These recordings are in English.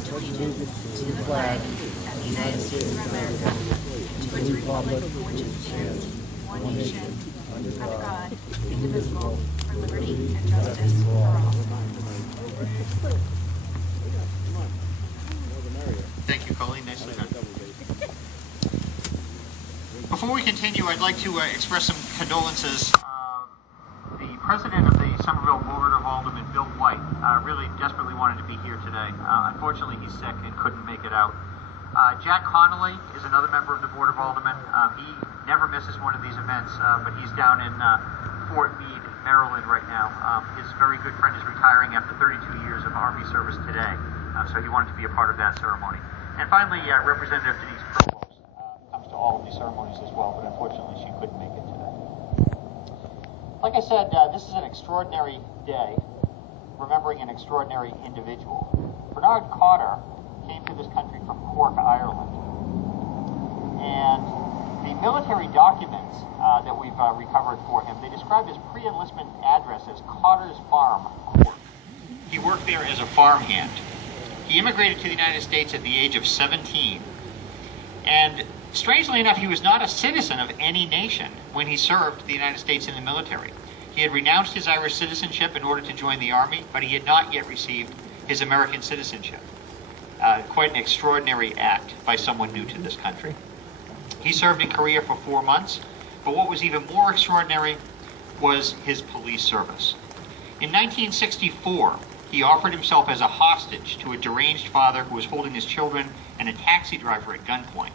pledge allegiance to the flag of the United States of America, and to its republic for which it stands, one nation, under God, indivisible, for liberty and justice for all. Thank you, Colleen. Nicely done. Before we continue, I'd like to express some condolences. The president of the Somerville Board of Aldermen, Bill White, really desperately wanted to be here today. Unfortunately, he's sick and couldn't make it out. Jack Connolly is another member of the Board of Aldermen. He never misses one of these events, but he's down in Fort Meade, Maryland right now. His very good friend is retiring after 32 years of Army service today, so he wanted to be a part of that ceremony. And finally, Representative Denise Provost comes to all of these ceremonies as well, but unfortunately she couldn't make it today. Like I said, this is an extraordinary day, remembering an extraordinary individual. Bernard Cotter came to this country from Cork, Ireland. And the military documents that we've recovered for him, they describe his pre-enlistment address as Cotter's Farm, Cork. He worked there as a farmhand. He immigrated to the United States at the age of 17. And strangely enough, he was not a citizen of any nation when he served the United States in the military. He had renounced his Irish citizenship in order to join the Army, but he had not yet received his American citizenship. Quite an extraordinary act by someone new to this country. He served in Korea for 4 months, but what was even more extraordinary was his police service. In 1964, he offered himself as a hostage to a deranged father who was holding his children and a taxi driver at gunpoint.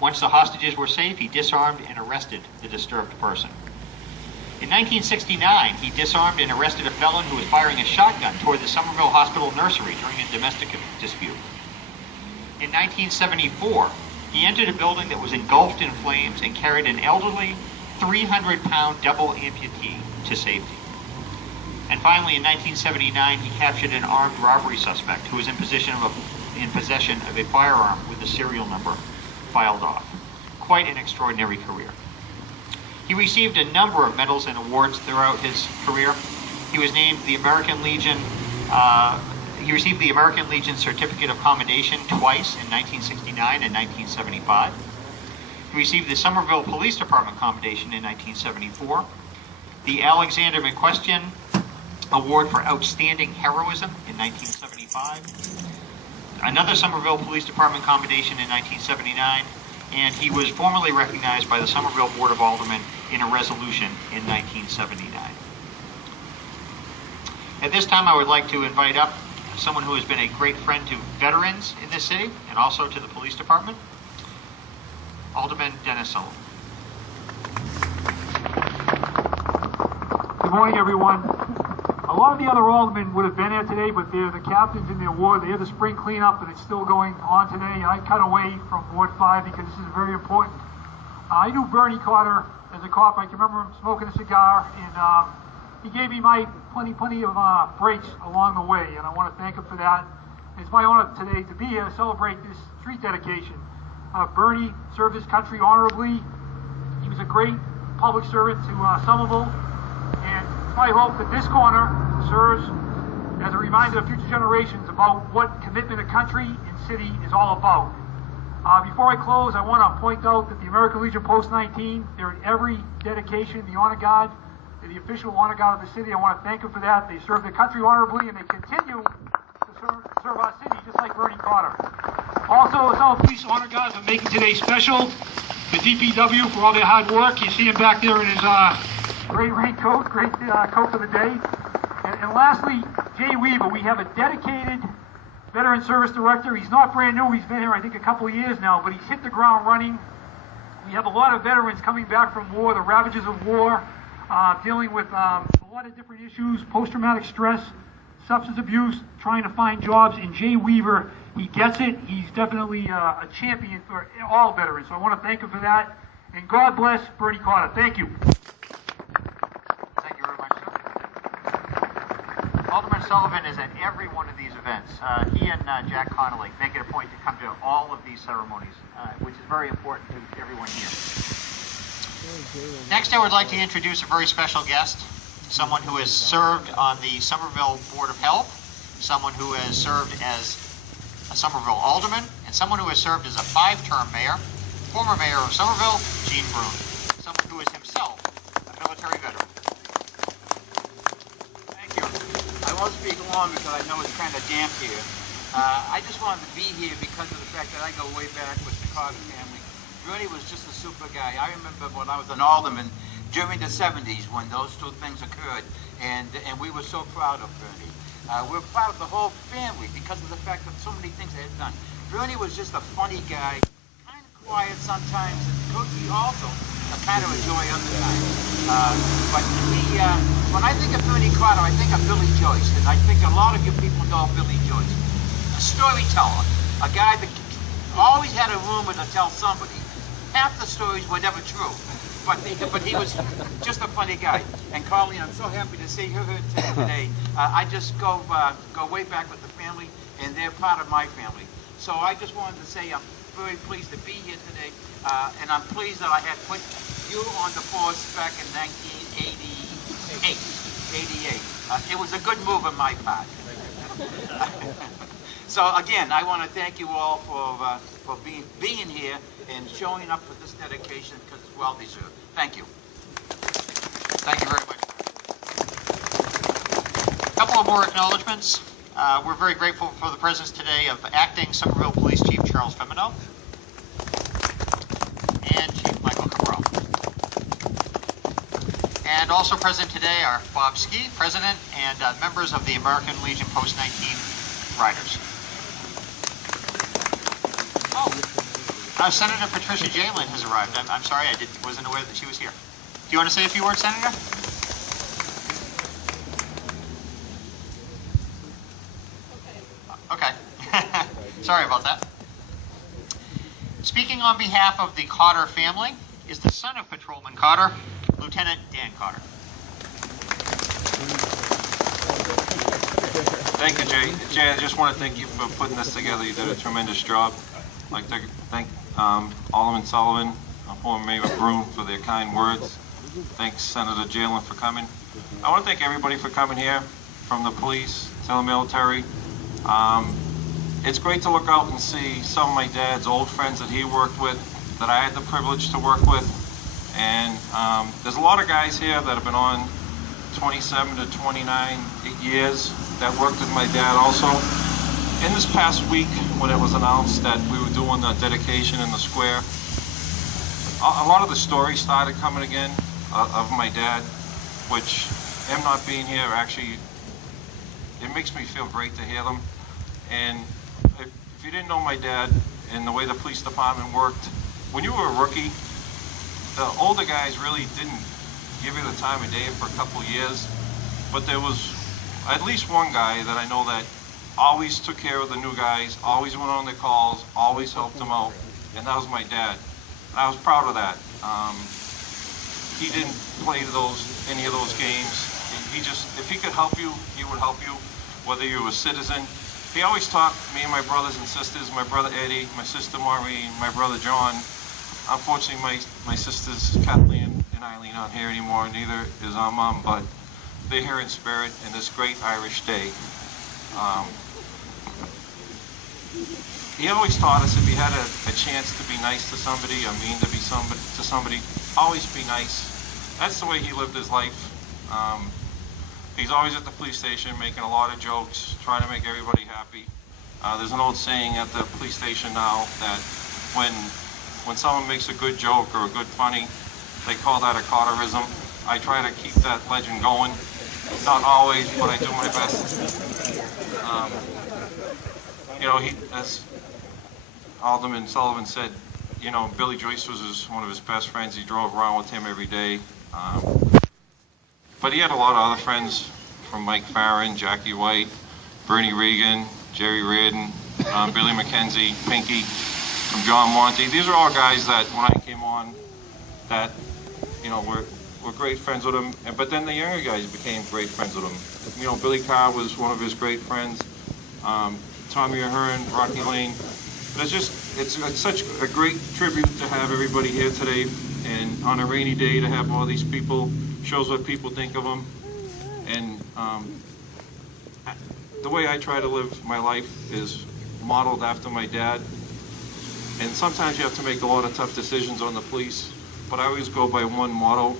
Once the hostages were safe, he disarmed and arrested the disturbed person. In 1969, he disarmed and arrested a felon who was firing a shotgun toward the Somerville Hospital nursery during a domestic dispute. In 1974, he entered a building that was engulfed in flames and carried an elderly, 300-pound double amputee to safety. And finally, in 1979, he captured an armed robbery suspect who was in possession of a firearm with the serial number filed off. Quite an extraordinary career. He received a number of medals and awards throughout his career. He was named the American Legion. He received the American Legion Certificate of Commendation twice in 1969 and 1975. He received the Somerville Police Department Commendation in 1974. The Alexander McQuestion Award for Outstanding Heroism in 1975. Another Somerville Police Department Commendation in 1979. And he was formally recognized by the Somerville Board of Aldermen in a resolution in 1979. At this time, I would like to invite up someone who has been a great friend to veterans in this city and also to the police department, Alderman Dennis Sullivan. Good morning, everyone. A lot of the other aldermen would have been here today, but they're the captains in their ward. They had the spring cleanup, and it's still going on today. I cut away from Ward 5 because this is very important. I knew Bernie Cotter as a cop. I can remember him smoking a cigar, and he gave me plenty of breaks along the way, and I want to thank him for that. It's my honor today to be here to celebrate this street dedication. Bernie served his country honorably. He was a great public servant to Somerville, and it's my hope that this corner serves as a reminder of future generations about what commitment to country and city is all about. Before I close, I want to point out that the American Legion Post 19, they're in every dedication, the Honor Guard. They're the official Honor Guard of the city. I want to thank them for that. They serve their country honorably, and they continue to serve our city, just like Bernie Cotter. Also, some of the police Honor Guards are making today special. The DPW for all their hard work. You see him back there in his great raincoat, great coat for the day. And lastly, Jay Weaver. We have a dedicated veteran service director. He's not brand new. He's been here, I think, a couple of years now, but he's hit the ground running. We have a lot of veterans coming back from war, the ravages of war, dealing with a lot of different issues, post-traumatic stress, substance abuse, trying to find jobs. And Jay Weaver, he gets it. He's definitely a champion for all veterans. So I want to thank him for that. And God bless Bernie Cotter. Thank you. Thank you very much, sir. Alderman Sullivan is at every one of these events. He and Jack Connolly make it a point to come to all of these ceremonies, which is very important to everyone here. Next, I would like to introduce a very special guest, someone who has served on the Somerville Board of Health, someone who has served as a Somerville alderman, and someone who has served as a 5-term mayor, former mayor of Somerville, Gene Brune, someone who is himself a military veteran. Thank you. I won't speak long because I know it's kind of damp here. I just wanted to be here because of the fact that I go way back with the Cotter family. Bernie was just a super guy. I remember when I was an alderman during the 70s when those two things occurred, and we were so proud of Bernie. We're proud of the whole family because of the fact that so many things they had done. Bernie was just a funny guy, kind of quiet sometimes, and could be also a kind of a joy other times. But he, when I think of Bernie Cotter, I think of Billy Joyce, and I think a lot of you people know Billy Joyce. A storyteller, a guy that always had a rumor to tell somebody. Half the stories were never true, but he was just a funny guy. And Colleen, I'm so happy to see her here today. I just go way back with the family, and they're part of my family. So I just wanted to say I'm very pleased to be here today, and I'm pleased that I had put you on the force back in 1988. It was a good move on my part. So again, I want to thank you all for being here and showing up for this dedication because it's well deserved. Thank you. Thank you very much. A couple of more acknowledgments. We're very grateful for the presence today of Acting Somerville Police Chief Charles Femino and Chief Michael Cabral. And also present today are Bob Ski, President, and members of the American Legion Post 19 Riders. Senator Patricia Jalen has arrived. I'm sorry, I wasn't aware that she was here. Do you want to say a few words, Senator? Okay. Sorry about that. Speaking on behalf of the Cotter family is the son of Patrolman Cotter, Lieutenant Dan Cotter. Thank you, Jay. Jay, I just want to thank you for putting this together. You did a tremendous job. I'd like to thank Alderman Sullivan, former Mayor Brune, for their kind words. Thanks, Senator Jalen, for coming. I want to thank everybody for coming here, from the police to the military. It's great to look out and see some of my dad's old friends that he worked with, that I had the privilege to work with. And there's a lot of guys here that have been on 27 to 29 years that worked with my dad also. In this past week, when it was announced that we were doing the dedication in the square, a lot of the stories started coming again of my dad, which him not being here actually, it makes me feel great to hear them. And if you didn't know my dad and the way the police department worked, when you were a rookie, the older guys really didn't give you the time of day for a couple of years, but there was at least one guy that I know that always took care of the new guys, always went on their calls, always helped them out, and that was my dad. I was proud of that. He didn't play any of those games. He just, if he could help you, he would help you, whether you were a citizen. He always taught me and my brothers and sisters, my brother Eddie, my sister Maureen, my brother John. Unfortunately, my sisters Kathleen and Eileen aren't here anymore, neither is our mom, but they're here in spirit in this great Irish day. He always taught us if you had a chance to be nice to somebody or mean to be to somebody, always be nice. That's the way he lived his life. He's always at the police station making a lot of jokes, trying to make everybody happy. There's an old saying at the police station now that when someone makes a good joke or a good funny, they call that a Cotterism. I try to keep that legend going. Not always, but I do my best. You know, as Alderman Sullivan said, you know, Billy Joyce was one of his best friends. He drove around with him every day. But he had a lot of other friends, from Mike Farron, Jackie White, Bernie Regan, Jerry Reardon, Billy McKenzie, Pinky, from John Monty. These are all guys that, when I came on, that, you know, were great friends with him. But then the younger guys became great friends with him. You know, Billy Carr was one of his great friends. Tommy Ahern, Rocky Lane. But it's such a great tribute to have everybody here today, and on a rainy day to have all these people, shows what people think of them. And the way I try to live my life is modeled after my dad. And sometimes you have to make a lot of tough decisions on the police, but I always go by one motto: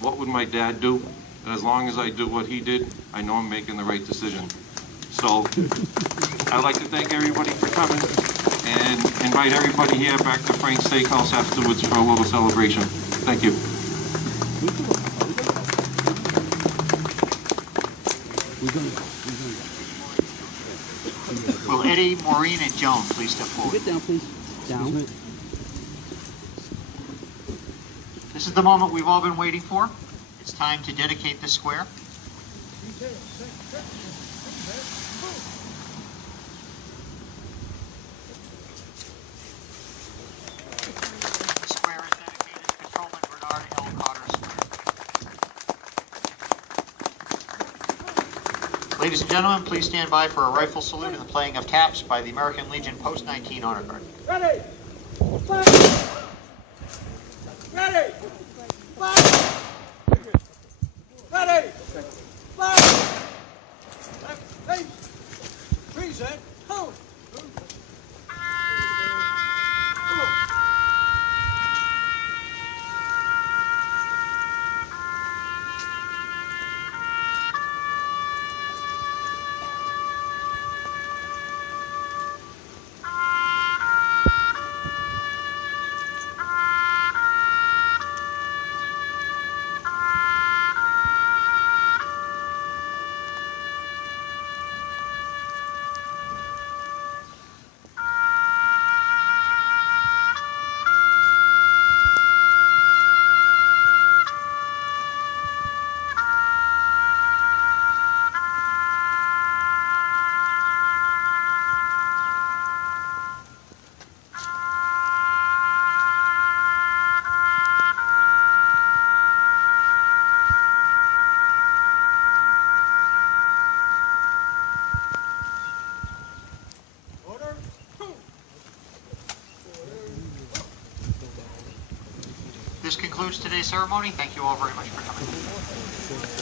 what would my dad do? And as long as I do what he did, I know I'm making the right decision. So I'd like to thank everybody for coming and invite everybody here back to Frank's Steakhouse afterwards for a little celebration. Thank you. Will Eddie, Maureen, and Joan please step forward? Get down, please. Down. This is the moment we've all been waiting for. It's time to dedicate the square. The square is dedicated to Patrolman Bernard L. Cotter Square. Ladies and gentlemen, please stand by for a rifle salute and the playing of taps by the American Legion Post-19 Honor Guard. Ready! Fire! Ready! Fire! Ready! Fire! Hey! Freeze it! Hold! This concludes today's ceremony. Thank you all very much for coming.